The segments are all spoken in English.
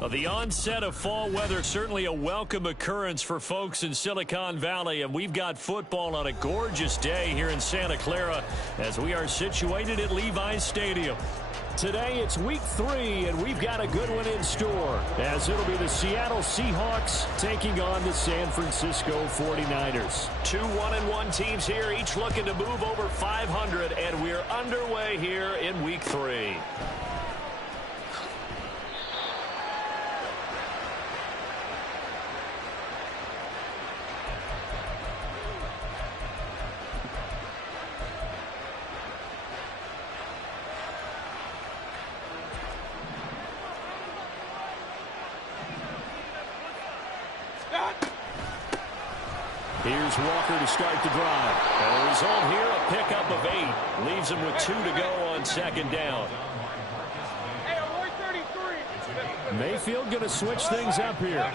Well, the onset of fall weather, certainly a welcome occurrence for folks in Silicon Valley, and we've got football on a gorgeous day here in Santa Clara as we are situated at Levi's Stadium. Today it's week 3, and we've got a good one in store as it'll be the Seattle Seahawks taking on the San Francisco 49ers. 2 1-1 teams here, each looking to move over 500, and we're underway here in week 3. Here's Walker to start the drive. And the result here, a pickup of 8. Leaves him with 2 to go on second down. Mayfield going to switch things up here.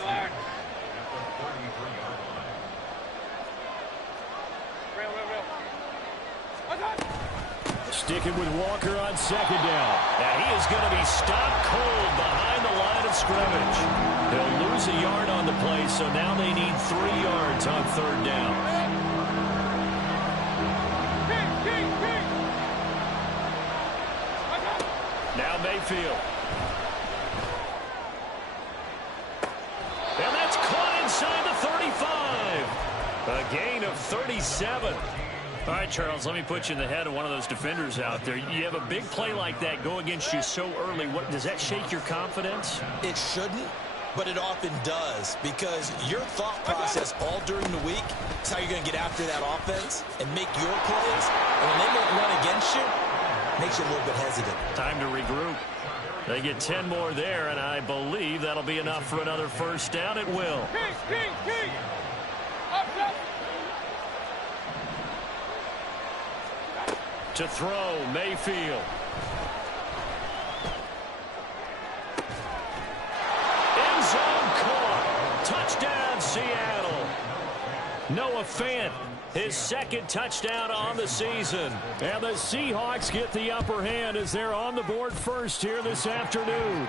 Sticking with Walker on second down. And he is going to be stopped cold behind the line of scrimmage. They'll lose a yard on the play, so now they need 3 yards on third down. Now Mayfield. And that's caught inside the 35. A gain of 37. All right, Charles, let me put you in the head of one of those defenders out there. You have a big play like that go against you so early. What does that shake your confidence? It shouldn't, but it often does, because your thought process all during the week is how you're going to get after that offense and make your plays. And when they don't run against you, it makes you a little bit hesitant. Time to regroup. They get 10 more there, and I believe that'll be enough for another first down. It will. To throw, Mayfield. End zone caught. Touchdown, Seattle. Noah Fant, his second touchdown on the season. And the Seahawks get the upper hand as they're on the board first here this afternoon.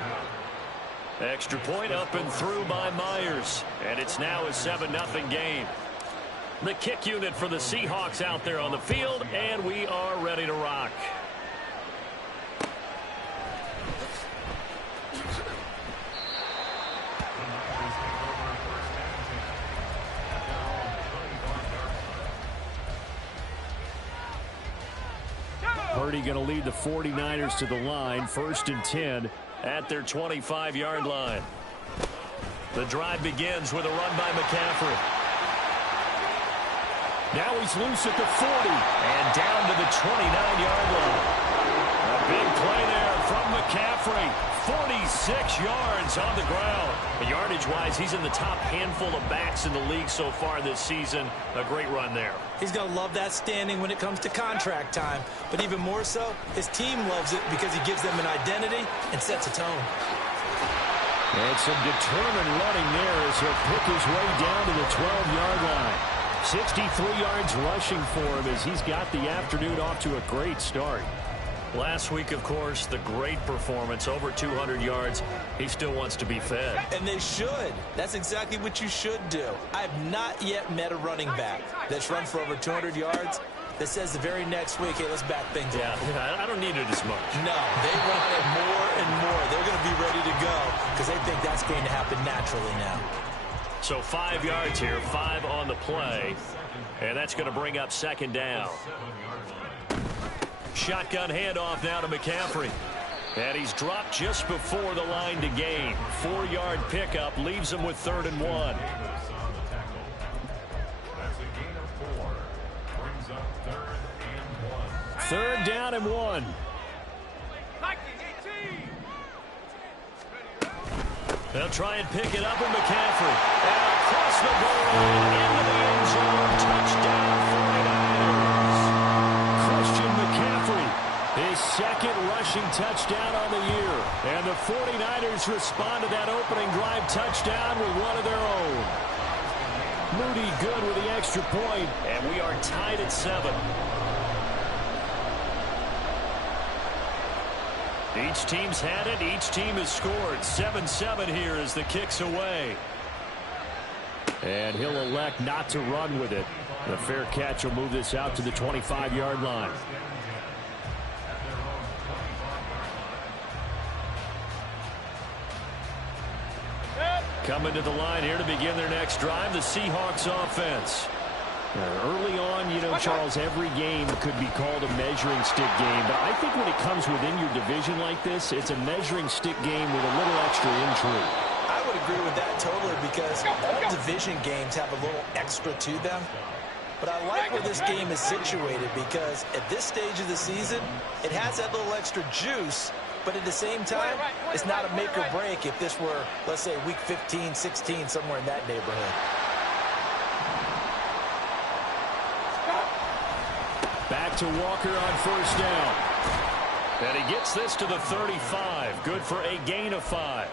Extra point up and through by Myers. And it's now a 7-0 game. The kick unit for the Seahawks out there on the field, and we are ready to rock. Purdy going to lead the 49ers to the line, 1st and 10 at their 25-yard line. The drive begins with a run by McCaffrey. Now he's loose at the 40 and down to the 29-yard line. A big play there from McCaffrey. 46 yards on the ground. Yardage-wise, he's in the top handful of backs in the league so far this season. A great run there. He's going to love that standing when it comes to contract time. But even more so, his team loves it because he gives them an identity and sets a tone. And some determined running there as he'll pick his way down to the 12-yard line. 63 yards rushing for him as he's got the afternoon off to a great start. Last week, of course, the great performance, over 200 yards. He still wants to be fed. And they should. That's exactly what you should do. I have not yet met a running back that's run for over 200 yards that says the very next week, hey, let's back things up. Yeah, I don't need it as much. No, they want it more and more. They're going to be ready to go because they think that's going to happen naturally now. So 5 yards here, 5 on the play. And that's going to bring up second down. Shotgun handoff now to McCaffrey. And he's dropped just before the line to gain. 4-yard pickup leaves him with 3rd and 1. Third down and 1. They'll try and pick it up with McCaffrey. And across the goal line into the end zone. Touchdown 49ers. Christian McCaffrey, his second rushing touchdown on the year. And the 49ers respond to that opening drive touchdown with one of their own. Moody good with the extra point. And we are tied at 7. Each team's had it. Each team has scored. 7-7 here as the kick's away. And he'll elect not to run with it. The fair catch will move this out to the 25-yard line. Coming to the line here to begin their next drive, the Seahawks offense. Early on, you know, Charles, every game could be called a measuring stick game. But I think when it comes within your division like this, it's a measuring stick game with a little extra intrigue. I would agree with that totally because all division games have a little extra to them. But I like where this game is situated because at this stage of the season, it has that little extra juice. But at the same time, it's not a make or break if this were, let's say, week 15, 16, somewhere in that neighborhood. Back to Walker on first down. And he gets this to the 35. Good for a gain of 5.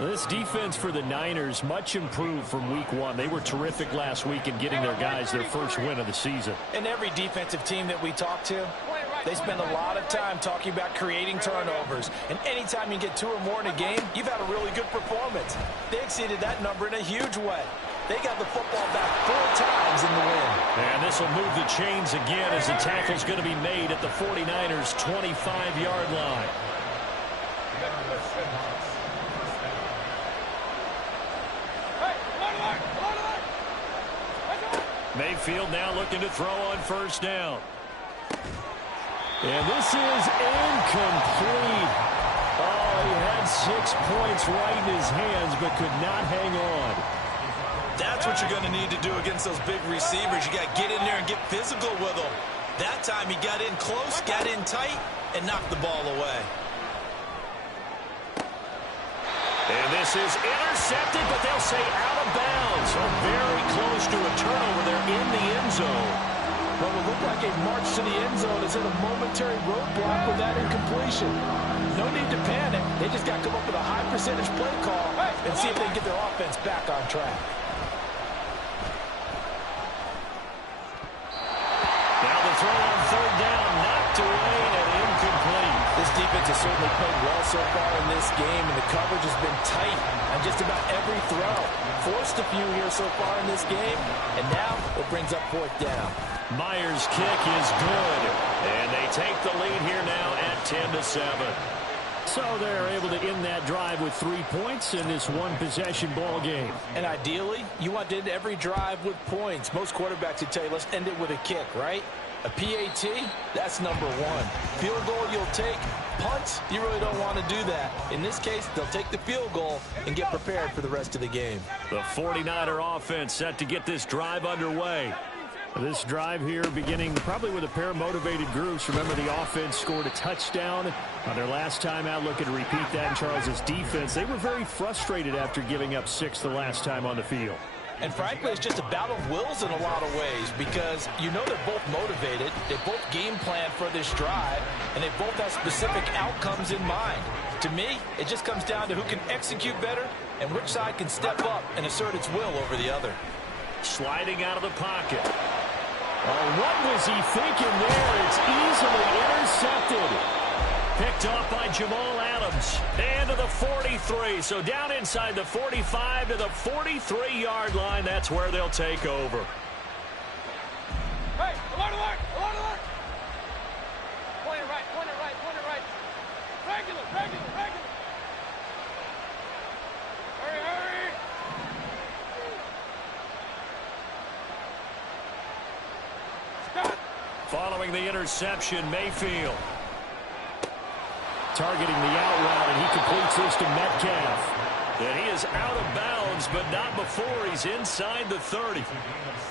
This defense for the Niners, much improved from week 1. They were terrific last week in getting their guys their first win of the season. And every defensive team that we talk to, they spend a lot of time talking about creating turnovers. And anytime you get 2 or more in a game, you've had a really good performance. They exceeded that number in a huge way. They got the football back 4 times in the win. And this will move the chains again as the tackle's going to be made at the 49ers' 25-yard line. Mayfield now looking to throw on first down. And this is incomplete. Oh, he had 6 points right in his hands but could not hang on. That's what you're going to need to do against those big receivers. You got to get in there and get physical with them. That time he got in close, got in tight, and knocked the ball away. And this is intercepted, but they'll say out of bounds. So very close to a turnover there in the end zone. What would look like a march to the end zone is in a momentary roadblock with that incompletion. No need to panic. They just got to come up with a high percentage play call and see if they can get their offense back on track. Now the throw on third down, knocked away and incomplete. This defense has certainly played well so far in this game, and the coverage has been tight on just about every throw. Forced a few here so far in this game, and now it brings up 4th down. Myers' kick is good, and they take the lead here now at 10-7. So they're able to end that drive with 3 points in this one-possession ball game. And ideally, you want to end every drive with points. Most quarterbacks would tell you, let's end it with a kick, right? A PAT, that's number 1. Field goal you'll take. Punts, you really don't want to do that. In this case, they'll take the field goal and get prepared for the rest of the game. The 49er offense set to get this drive underway. This drive here beginning probably with a pair of motivated groups. Remember, the offense scored a touchdown on their last time out. Looking to repeat that in Charles's defense. They were very frustrated after giving up 6 the last time on the field. And frankly, it's just a battle of wills in a lot of ways because you know they're both motivated. They both game plan for this drive, and they both have specific outcomes in mind. To me, it just comes down to who can execute better and which side can step up and assert its will over the other. Sliding out of the pocket. Oh, what was he thinking there? It's easily intercepted. Picked off by Jamal Adams. And to the 43. So down inside the 45 to the 43-yard line. That's where they'll take over. Hey, alert, alert, alert, alert. Point it right, point it right, point it right. Regular, regular, regular. Hurry, hurry. Stop. Following the interception, Mayfield. Targeting the out route, and he completes this to Metcalf. And he is out of bounds, but not before he's inside the 30.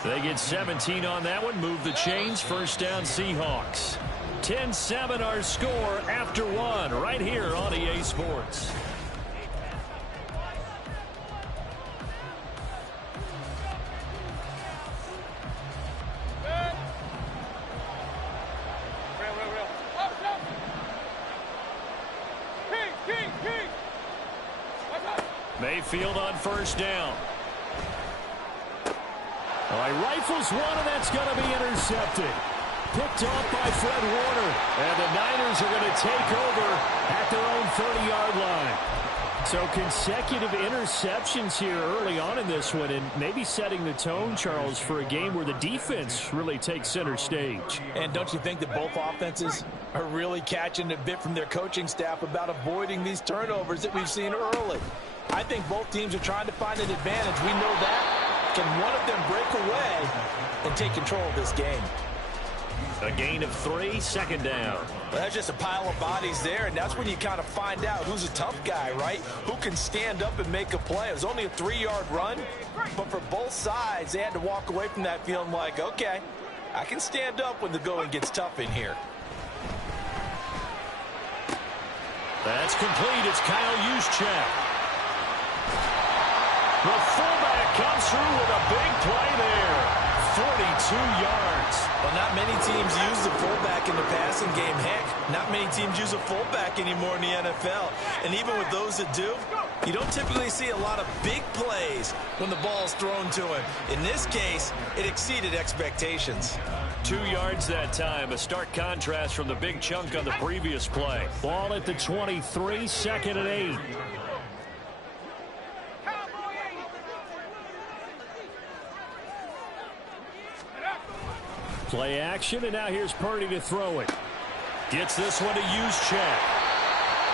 They get 17 on that one, move the chains, first down Seahawks. 10-7 our score after 1 right here on EA Sports. Mayfield on first down. All right, rifles one, and that's going to be intercepted. picked off by Fred Warner. And the Niners are going to take over at their own 30-yard line. So consecutive interceptions here early on in this one, and maybe setting the tone, Charles, for a game where the defense really takes center stage. And don't you think that both offenses are really catching a bit from their coaching staff about avoiding these turnovers that we've seen early? I think both teams are trying to find an advantage. We know that. Can one of them break away and take control of this game? A gain of 3, second down. Well, that's just a pile of bodies there, and that's when you kind of find out who's a tough guy, right? Who can stand up and make a play. It was only a 3-yard run, but for both sides, they had to walk away from that feeling like, okay, I can stand up when the going gets tough in here. That's complete. It's Kyle Juszczyk. The fullback comes through with a big play there. 42 yards. Well, not many teams use the fullback in the passing game. Heck, not many teams use a fullback anymore in the NFL. And even with those that do, you don't typically see a lot of big plays when the ball's thrown to him. In this case, it exceeded expectations. 2 yards that time. A stark contrast from the big chunk on the previous play. Ball at the 23, second and 8. Play action, and now here's Purdy to throw it. Gets this one to Juszczyk.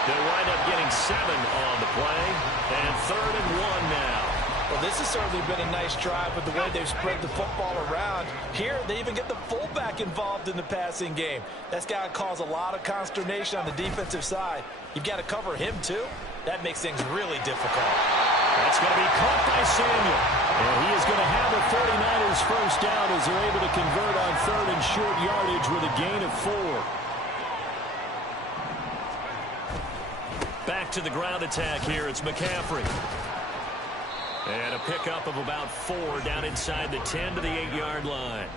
They'll wind up getting 7 on the play, and 3rd and 1 now. Well, this has certainly been a nice drive with the way they've spread the football around. Here, they even get the fullback involved in the passing game. That's got to cause a lot of consternation on the defensive side. You've got to cover him, too. That makes things really difficult. That's going to be caught by Samuel. And he is going to have the 49ers first down as they're able to convert on 3rd and short yardage with a gain of 4. Back to the ground attack here. It's McCaffrey. And a pickup of about 4 down inside the 10 to the 8-yard line.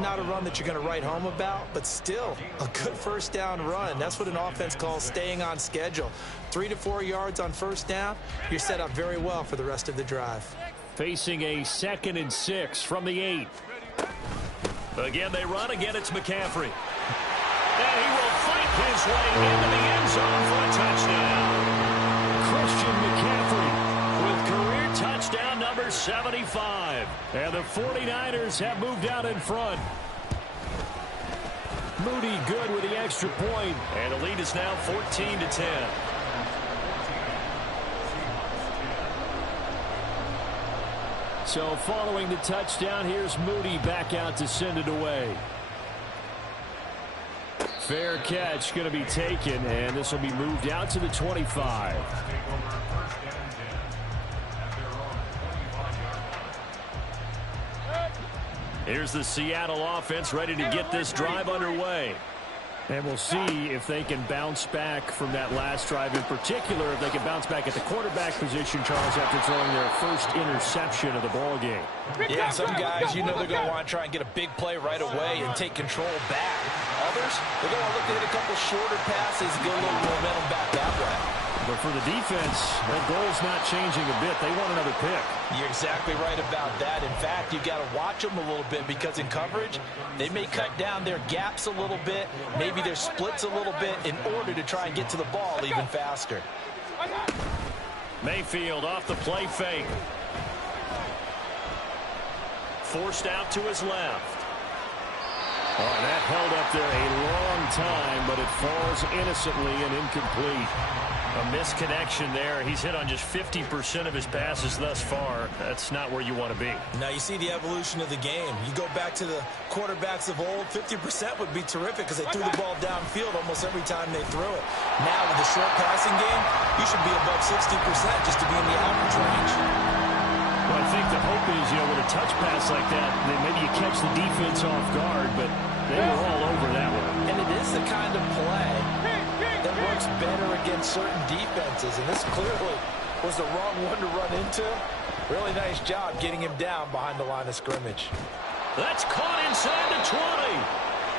Not a run that you're going to write home about, but still a good first down run. That's what an offense calls staying on schedule. 3 to 4 yards on first down, you're set up very well for the rest of the drive. Facing a 2nd and 6 from the 8. Again, they run. Again, it's McCaffrey. And he will fight his way into the end zone for a touchdown. Christian McCaffrey with career touchdown number 75. And the 49ers have moved out in front. Moody good with the extra point. And the lead is now 14 to 10. So following the touchdown, here's Moody back out to send it away. Fair catch going to be taken, and this will be moved out to the 25. Here's the Seattle offense ready to get this drive underway. And we'll see if they can bounce back from that last drive, in particular if they can bounce back at the quarterback position, Charles, after throwing their first interception of the ball game. Yeah, some guys, you know they're going to want to try and get a big play right away and take control back. Others, they're going to look to hit a couple shorter passes and get a little momentum back that way. But for the defense, their goal's not changing a bit. They want another pick. You're exactly right about that. In fact, you've got to watch them a little bit because in coverage, they may cut down their gaps a little bit, maybe their splits a little bit in order to try and get to the ball even faster. Mayfield off the play fake. Forced out to his left. Oh, and that held up there a long time, but it falls innocently and incomplete. A misconnection there. He's hit on just 50% of his passes thus far. That's not where you want to be. Now you see the evolution of the game. You go back to the quarterbacks of old, 50% would be terrific because they threw the ball downfield almost every time they threw it. Now with the short passing game, you should be above 60% just to be in the average range. Well, I think the hope is, with a touch pass like that, then maybe you catch the defense off guard, but they were all over that one. And it is the kind of play that works better against certain defenses, and this clearly was the wrong one to run into. Really nice job getting him down behind the line of scrimmage. That's caught inside the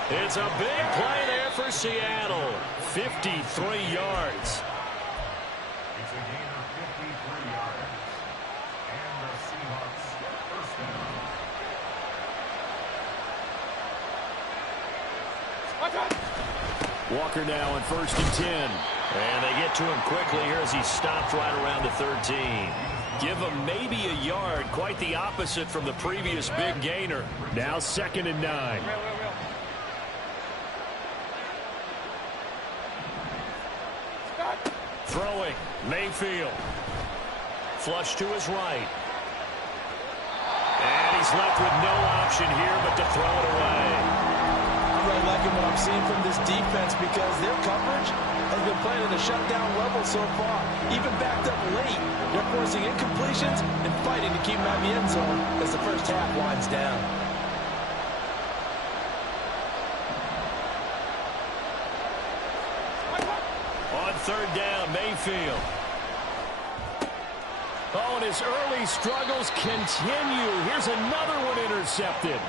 20. It's a big play there for Seattle. 53 yards. Walker now on 1st and 10. And they get to him quickly here as he stopped right around the 13. Give him maybe a yard. Quite the opposite from the previous big gainer. Now 2nd and 9. Throwing. Mayfield. Flush to his right. And he's left with no option here but to throw it away. I'm really liking what I'm seeing from this defense because their coverage has been playing at a shutdown level so far. Even backed up late, they're forcing incompletions and fighting to keep them out of the end zone as the first half winds down. On 3rd down, Mayfield. Oh, and his early struggles continue. Here's another one intercepted.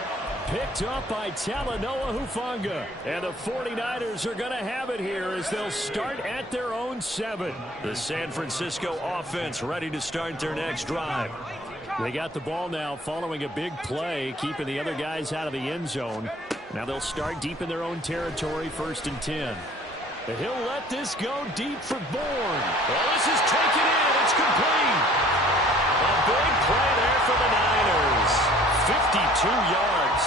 Picked up by Talanoa Hufanga. And the 49ers are going to have it here as they'll start at their own 7. The San Francisco offense ready to start their next drive. They got the ball now following a big play, keeping the other guys out of the end zone. Now they'll start deep in their own territory, 1st and 10. And he'll let this go deep for Bourne. Well, this is taken in. It's complete. A big play there for the Niners. 52 yards.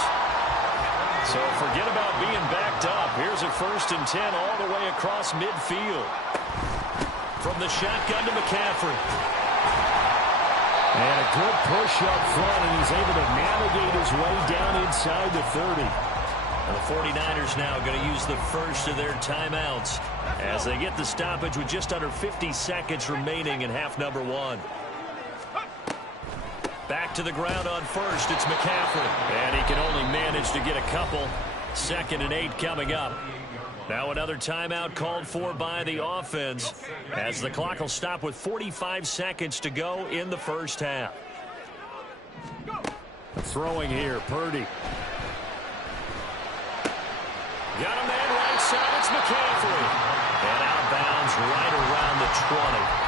So forget about being backed up. Here's a 1st and 10 all the way across midfield. From the shotgun to McCaffrey. And a good push up front, and he's able to navigate his way down inside the 30. And the 49ers now going to use the first of their timeouts as they get the stoppage with just under 50 seconds remaining in half number 1. Back to the ground on 1st. It's McCaffrey. And he can only manage to get a couple. 2nd and 8 coming up. Now another timeout called for by the offense as the clock will stop with 45 seconds to go in the first half. Throwing here, Purdy. Got a man right side. It's McCaffrey. And outbounds right around the 20.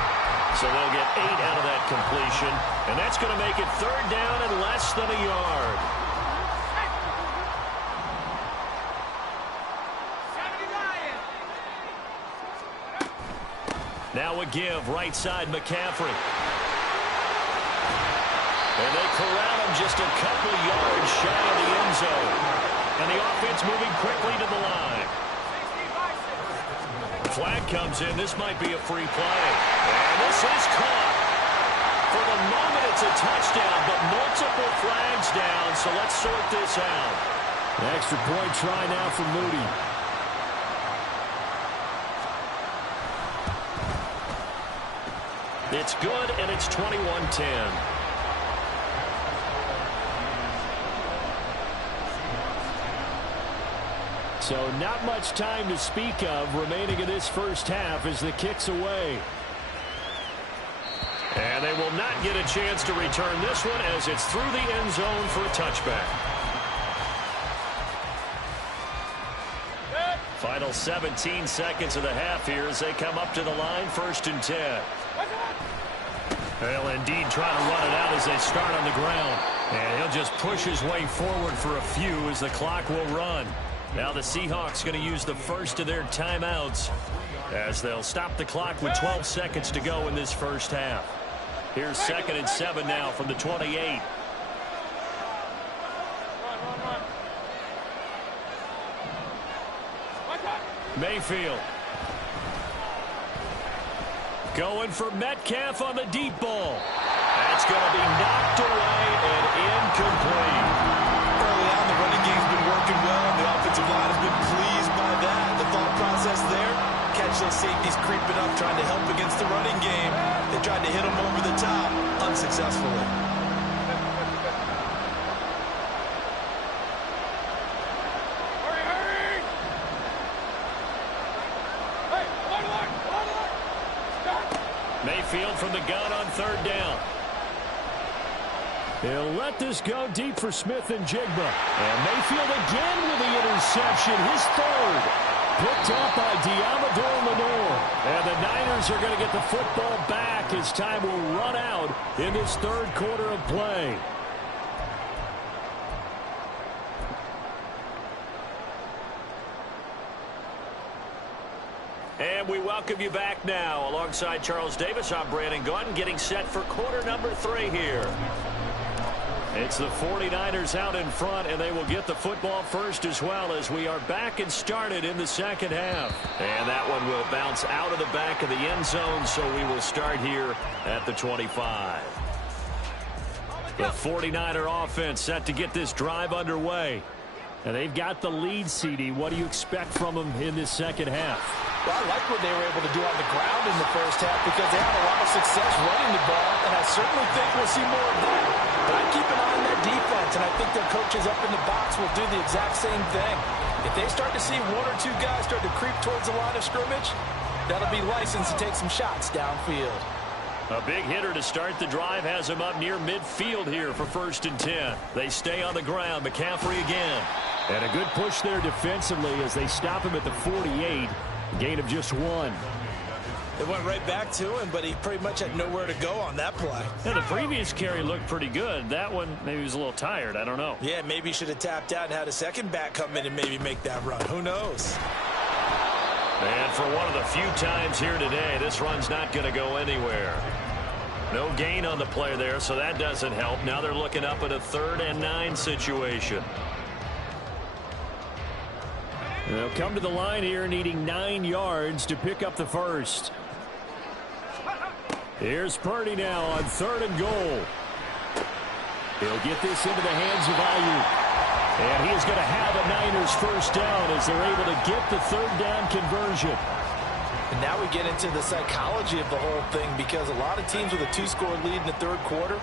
So they'll get 8 out of that completion. And that's going to make it 3rd down and less than a yard. Now a give, right side, McCaffrey. And they corral him just a couple yards shy of the end zone. And the offense moving quickly to the line. Flag comes in. This might be a free play. And this is caught. For the moment, it's a touchdown, but multiple flags down, so let's sort this out. The extra point try now for Moody. It's good, and it's 21-10. So not much time to speak of remaining in this first half as the kick's away. And they will not get a chance to return this one as it's through the end zone for a touchback. Final 17 seconds of the half here as they come up to the line, 1st and 10. Well, indeed, trying to run it out as they start on the ground. And he'll just push his way forward for a few as the clock will run. Now the Seahawks going to use the first of their timeouts as they'll stop the clock with 12 seconds to go in this first half. Here's 2nd and 7 now from the 28. Mayfield. Going for Metcalf on the deep ball. That's going to be knocked away and incomplete. Early on, the running game's been working well, and the offensive line has been pleased by that. The thought process there, catch those safeties creeping up, trying to help against the running game. They tried to hit them over the top, unsuccessfully. Mayfield from the gun on 3rd down. He'll let this go deep for Smith and Jigba. And Mayfield again with the interception, his 3rd. Picked up by Diamador Lenore. And the Niners are going to get the football back as time will run out in this 3rd quarter of play. And we welcome you back now. Alongside Charles Davis, I'm Brandon Gaudin, getting set for quarter number 3 here. It's the 49ers out in front, and they will get the football first as well as we are back and started in the second half. And that one will bounce out of the back of the end zone, so we will start here at the 25. The 49er offense set to get this drive underway. And they've got the lead, CD. What do you expect from them in this second half? Well, I like what they were able to do on the ground in the first half because they had a lot of success running the ball, and I certainly think we'll see more of that. But I keep an eye on that defense, and I think their coaches up in the box will do the exact same thing. If they start to see 1 or 2 guys start to creep towards the line of scrimmage, that'll be licensed to take some shots downfield. A big hitter to start the drive has him up near midfield here for 1st and 10. They stay on the ground. McCaffrey again. And a good push there defensively as they stop him at the 48. Gain of just 1. It went right back to him, but he pretty much had nowhere to go on that play. Yeah, the previous carry looked pretty good. That one, maybe he was a little tired. I don't know. Yeah, maybe he should have tapped out and had a second back come in and maybe make that run. Who knows? And for one of the few times here today, this run's not going to go anywhere. No gain on the play there, so that doesn't help. Now they're looking up at a 3rd and 9 situation. They'll come to the line here needing 9 yards to pick up the first. Here's Purdy now on 3rd and goal. He'll get this into the hands of Ayuk. And he is going to have a Niners first down as they're able to get the 3rd down conversion. And now we get into the psychology of the whole thing because a lot of teams with a 2-score lead in the 3rd quarter,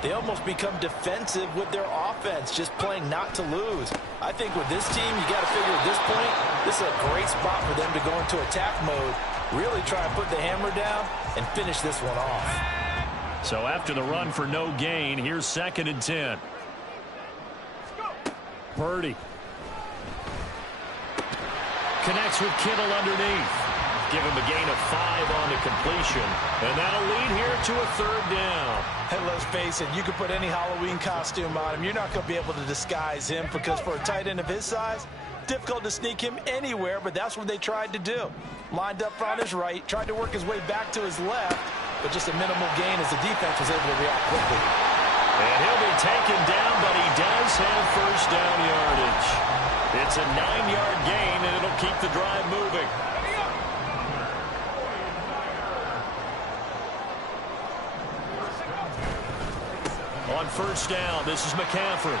they almost become defensive with their offense, just playing not to lose. I think with this team, you got to figure at this point, this is a great spot for them to go into attack mode, really try and put the hammer down and finish this one off. So after the run for no gain, here's 2nd and 10. Purdy connects with Kittle underneath. Give him a gain of 5 on the completion. And that'll lead here to a 3rd down. And let's face it, you can put any Halloween costume on him. You're not going to be able to disguise him because for a tight end of his size, difficult to sneak him anywhere, but that's what they tried to do. Lined up on his right, tried to work his way back to his left, but just a minimal gain as the defense was able to react quickly. And he'll be taken down, but he does have first down yardage. It's a 9-yard gain, and it'll keep the drive moving. On first down, this is McCaffrey.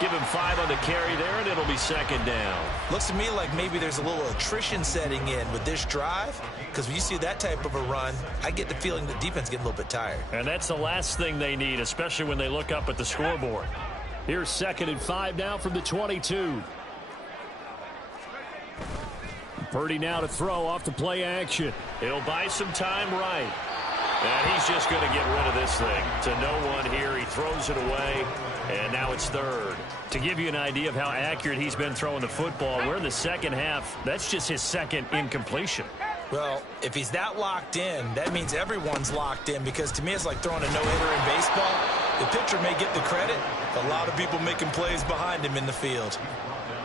Give him 5 on the carry there, and it'll be 2nd down. Looks to me like maybe there's a little attrition setting in with this drive, because when you see that type of a run, I get the feeling the defense getting a little bit tired. And that's the last thing they need, especially when they look up at the scoreboard. Here's 2nd and 5 now from the 22. Purdy now to throw off the play action. He'll buy some time right. And he's just going to get rid of this thing. To no one here. He throws it away. And now it's 3rd. To give you an idea of how accurate he's been throwing the football, we're in the second half. That's just his 2nd incompletion. Well, if he's that locked in, that means everyone's locked in because to me it's like throwing a no-hitter in baseball. The pitcher may get the credit, but a lot of people making plays behind him in the field.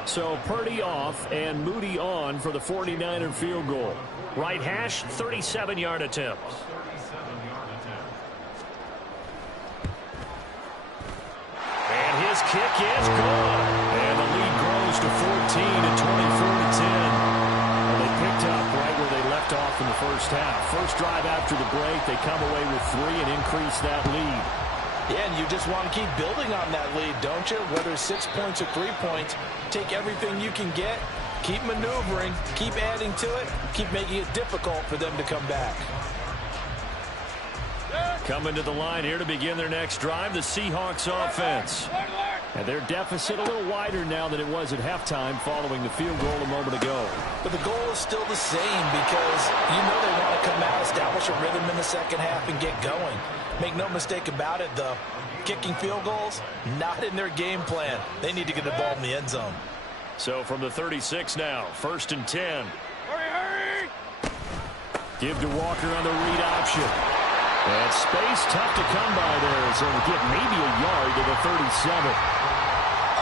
So Purdy off and Moody on for the 49er field goal. Right hash, 37-yard attempt. And his kick is good. And the lead grows to 14 at 24-10. And they picked up right where they left off in the first half. First drive after the break, they come away with 3 and increase that lead. Yeah, and you just want to keep building on that lead, don't you? Whether it's 6 points or 3 points, take everything you can get, keep maneuvering, keep adding to it, keep making it difficult for them to come back. Coming to the line here to begin their next drive, the Seahawks offense. And their deficit a little wider now than it was at halftime following the field goal a moment ago. But the goal is still the same because you know they want to come out, establish a rhythm in the second half, and get going. Make no mistake about it, though. Kicking field goals, not in their game plan. They need to get the ball in the end zone. So from the 36 now, 1st and 10. Hurry! Give to Walker on the read option. And space tough to come by there, so we'll get maybe a yard to the 37.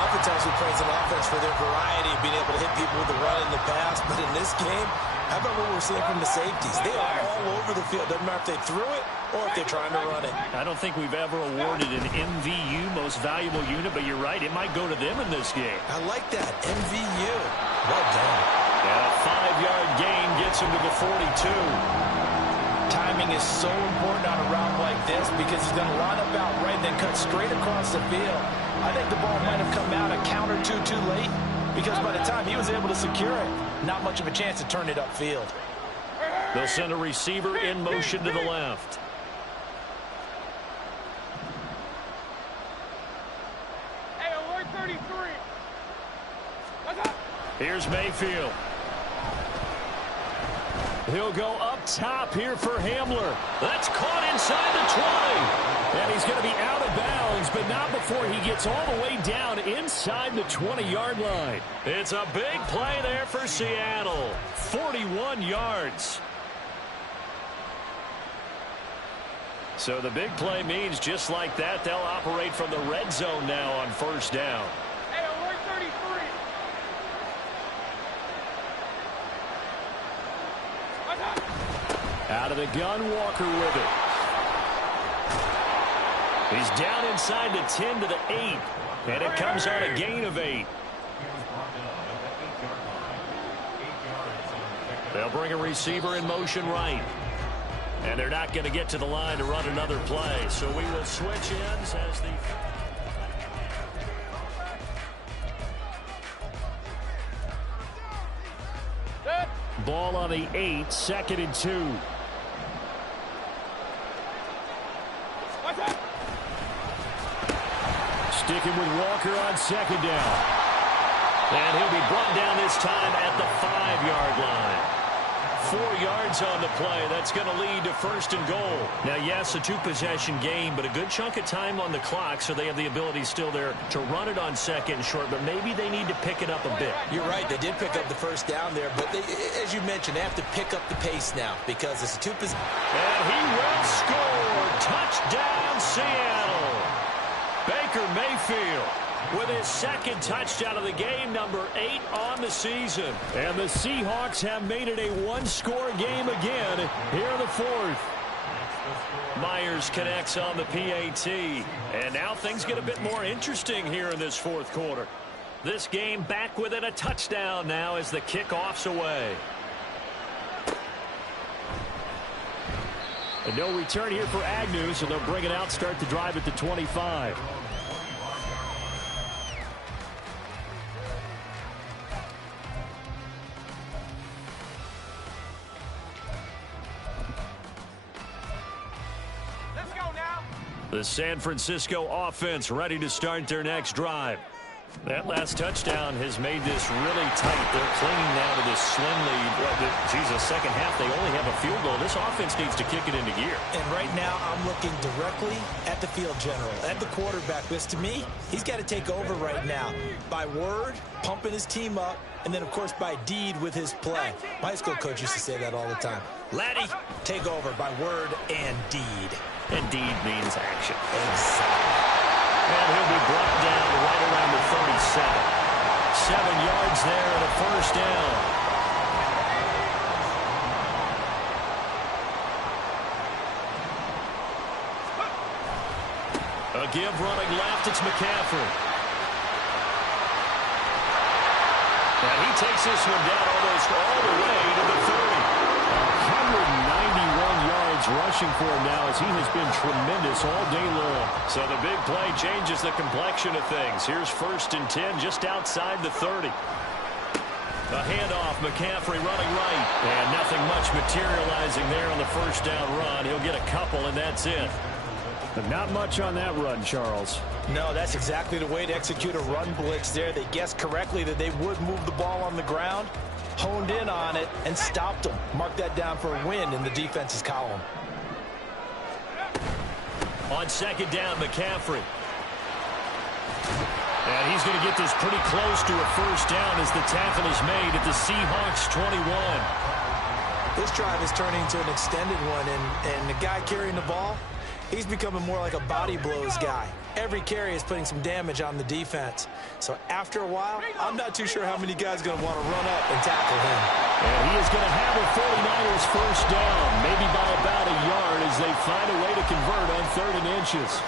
Oftentimes we praise an offense for their variety of being able to hit people with the run in the pass, but in this game, How about what we're seeing from the safeties? They are all over the field. Doesn't matter if they threw it or if they're trying to run it. I don't think we've ever awarded an MVU, most valuable unit, but you're right, it might go to them in this game. I like that. MVU. Well done. And a 5-yard gain gets him to the 42. Timing is so important on a route like this because he's going to line up out right and then cut straight across the field. I think the ball might have come out a count or two too late because by the time he was able to secure it, not much of a chance to turn it upfield. They'll send a receiver in motion to the left. Hey, alert 33. Here's Mayfield. He'll go up top here for Hamler. That's caught inside the 20. And he's going to be out of bounds, but not before he gets all the way down inside the 20-yard line. It's a big play there for Seattle. 41 yards. So the big play means just like that, they'll operate from the red zone now on first down. Hey, alert 33. Out of the gun, Walker with it. He's down inside the 10 to the 8. And it comes on a gain of 8. They'll bring a receiver in motion right. And they're not going to get to the line to run another play. So we will switch ends as the... Ball on the 8, 2nd and 2. Sticking with Walker on 2nd down. And he'll be brought down this time at the 5-yard line. 4 yards on the play. That's going to lead to 1st and goal. Now, yes, a 2-possession game, but a good chunk of time on the clock, so they have the ability still there to run it on 2nd and short, but maybe they need to pick it up a bit. You're right. They did pick up the first down there, but they, as you mentioned, they have to pick up the pace now because it's a 2-possession. And he will score. Touchdown, Seattle. Baker Mayfield with his 2nd touchdown of the game, number 8 on the season. And the Seahawks have made it a 1-score game again here in the 4th. Myers connects on the PAT. And now things get a bit more interesting here in this 4th quarter. This game back within a touchdown now as the kickoff's away. And no return here for Agnew, so they'll bring it out, start the drive at the 25. The San Francisco offense ready to start their next drive. That last touchdown has made this really tight. They're clinging now to this slim lead. The second half, they only have a field goal. This offense needs to kick it into gear. And right now, I'm looking directly at the field general, at the quarterback. Because to me, he's got to take over right now. By word, pumping his team up, and then, of course, by deed with his play. My high school coach used to say that all the time. Laddie, take over by word and deed. And deed means action. Exactly. And he'll be brought down right around the 37. 7 yards there and a first down. A give running left, it's McCaffrey. And he takes this one down almost all the way to the 30. 191 yards rushing for him now as he has been tremendous all day long. So the big play changes the complexion of things. Here's 1st and 10 just outside the 30. A handoff, McCaffrey running right. And nothing much materializing there on the first down run. He'll get a couple, and that's it. But not much on that run, Charles. No, that's exactly the way to execute a run blitz there. They guessed correctly that they would move the ball on the ground, honed in on it, and stopped them. Mark that down for a win in the defense's column. On 2nd down, McCaffrey. And he's going to get this pretty close to a first down as the tackle is made at the Seahawks 21. This drive is turning into an extended one, and the guy carrying the ball, He's becoming more like a body blows guy. Every carry is putting some damage on the defense. So after a while, I'm not too sure how many guys are going to want to run up and tackle him. And he is going to have a 49ers first down, maybe by about a yard as they find a way to convert on 3rd and inches.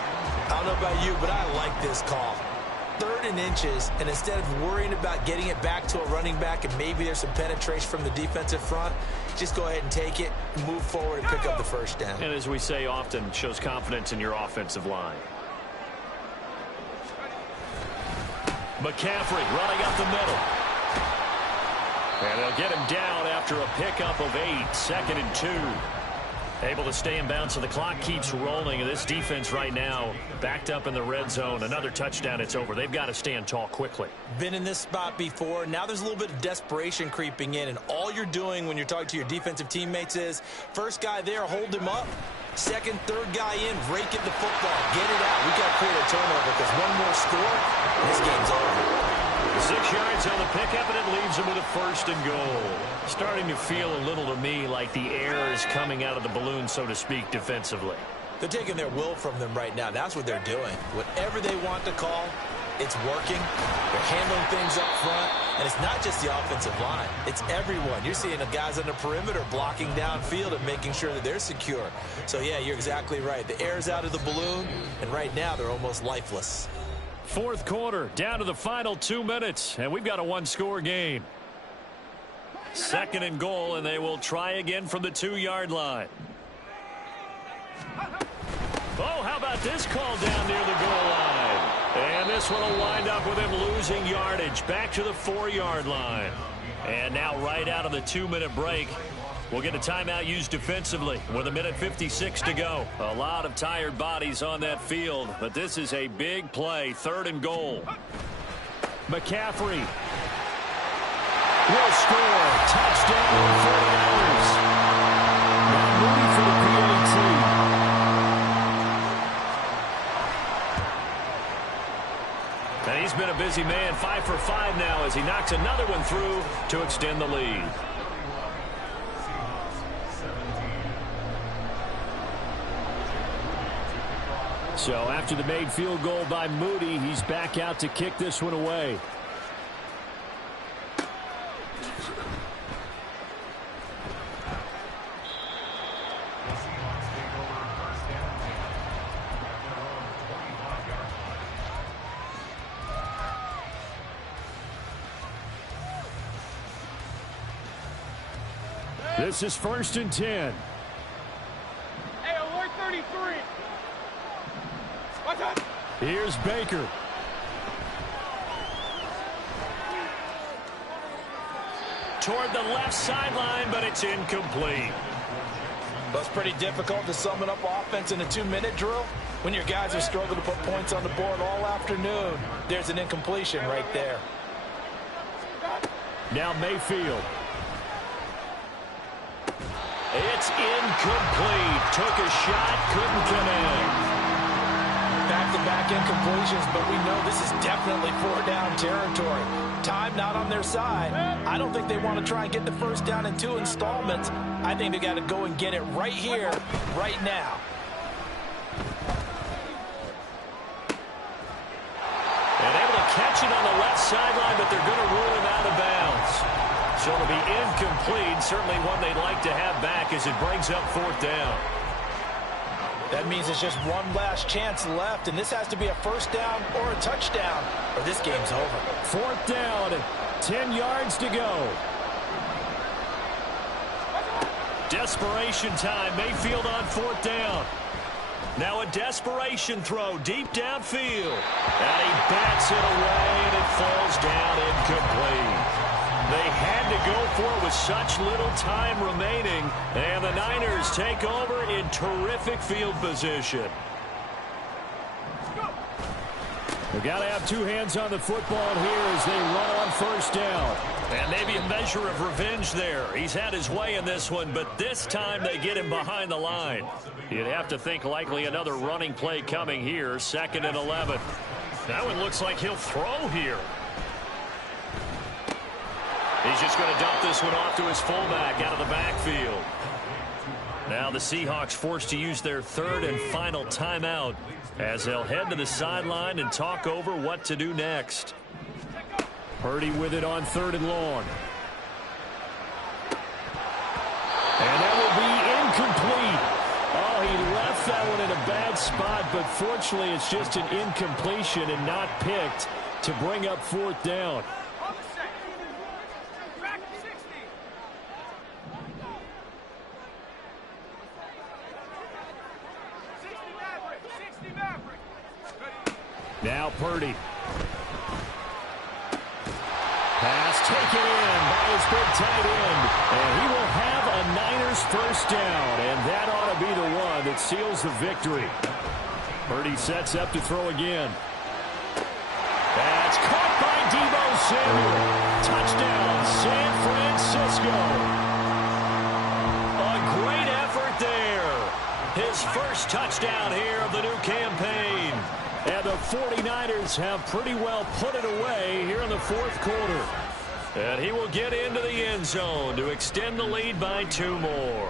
I don't know about you, but I like this call. 3rd and inches, and instead of worrying about getting it back to a running back and maybe there's some penetration from the defensive front, just go ahead and take it, move forward, and pick up the first down. And as we say often, shows confidence in your offensive line. McCaffrey running up the middle. And they'll get him down after a pickup of 8, 2nd and 2. Able to stay in bounds, so the clock keeps rolling. And this defense right now backed up in the red zone. Another touchdown, it's over. They've got to stand tall quickly. Been in this spot before. Now there's a little bit of desperation creeping in. And all you're doing when you're talking to your defensive teammates is, first guy there, hold him up. Second, third guy in, rake at the football. Get it out. We've got to create a turnover because one more score, and this game's over. 6 yards on the pickup, and it leaves him with a 1st and goal. Starting to feel a little to me like the air is coming out of the balloon, so to speak, defensively. They're taking their will from them right now. That's what they're doing. Whatever they want to call, it's working. They're handling things up front. And it's not just the offensive line. It's everyone. You're seeing the guys on the perimeter blocking downfield and making sure that they're secure. So, yeah, you're exactly right. The air's out of the balloon, and right now they're almost lifeless. 4th quarter, down to the final 2 minutes, and we've got a 1-score game. 2nd and goal, and they will try again from the 2-yard line. Oh, how about this call down near the goal line? And this one will wind up with him losing yardage back to the 4-yard line. And now right out of the 2-minute break, we'll get a timeout used defensively with 1:56 to go. A lot of tired bodies on that field, but this is a big play. 3rd and goal. McCaffrey will score. Touchdown, 49ers. Now Moody for the PAT. And he's been a busy man, 5 for 5 now as he knocks another one through to extend the lead. So after the made field goal by Moody, he's back out to kick this one away. This is 1st and 10. Hey, alert 33. Watch out. Here's Baker. Toward the left sideline, but it's incomplete. Well, it's pretty difficult to sum it up offense in a 2-minute drill when your guys have struggled to put points on the board all afternoon. There's an incompletion right there. Now Mayfield. It's incomplete. Took a shot, couldn't connect. Back-to-back incompletions, but we know this is definitely 4-down territory. Time not on their side. I don't think they want to try and get the first down in 2 installments. I think they got to go and get it right here, right now. And able to catch it on the left sideline, but they're going to rule him out of bounds. So it'll be incomplete. Certainly one they'd like to have back as it brings up 4th down. That means it's just one last chance left, and this has to be a first down or a touchdown, or this game's over. 4th down, 10 yards to go. Desperation time. Mayfield on 4th down. Now a desperation throw deep downfield. And he bats it away, and it falls down incomplete. They had to go for it with such little time remaining. And the Niners take over in terrific field position. They've got to have 2 hands on the football here as they run on 1st down. And maybe a measure of revenge there. He's had his way in this one, but this time they get him behind the line. You'd have to think likely another running play coming here. 2nd and 11. That one looks like he'll throw here. He's just going to dump this one off to his fullback out of the backfield. Now the Seahawks forced to use their third and final timeout as they'll head to the sideline and talk over what to do next. Purdy with it on 3rd and long. And that will be incomplete. Oh, he left that one in a bad spot, but fortunately it's just an incompletion and not picked to bring up 4th down. Now Purdy. Pass taken in by his big tight end. And he will have a Niners first down. And that ought to be the one that seals the victory. Purdy sets up to throw again. That's caught by Deebo Samuel. Touchdown, San Francisco. A great effort there. His first touchdown here of the new campaign. And the 49ers have pretty well put it away here in the 4th quarter. And he will get into the end zone to extend the lead by 2 more.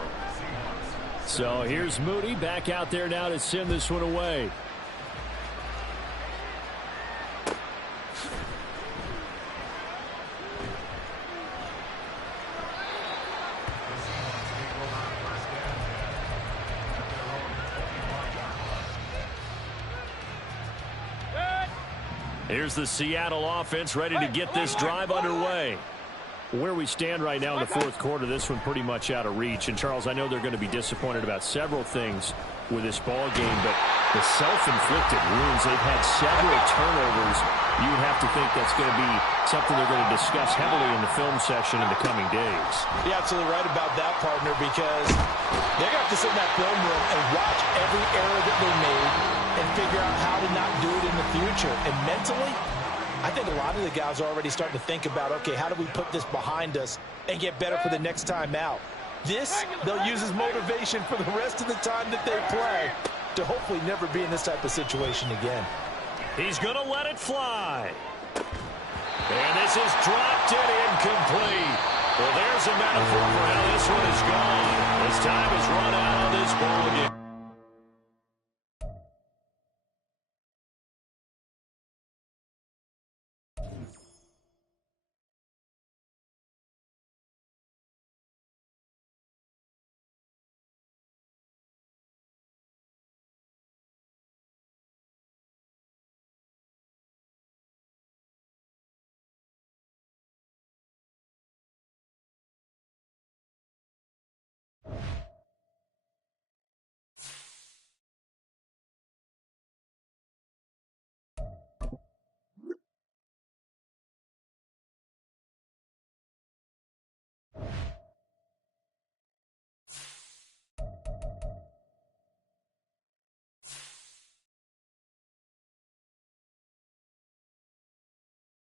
So here's Moody back out there now to send this one away. Here's the Seattle offense ready to get this drive underway. Where we stand right now in the 4th quarter, this one pretty much out of reach. And, Charles, I know they're going to be disappointed about several things with this ball game, but the self-inflicted wounds, they've had several turnovers. You would have to think that's going to be something they're going to discuss heavily in the film session in the coming days. You're absolutely right about that, partner, because they're going to have to sit in that film room and watch every error that they made and figure out how to not do it in the future. And mentally, I think a lot of the guys are already starting to think about, okay, how do we put this behind us and get better for the next time out? This, they'll use as motivation for the rest of the time that they play to hopefully never be in this type of situation again. He's going to let it fly. And this is dropped and incomplete. Well, there's a metaphor for how this one is gone. As time has run out on this ball game.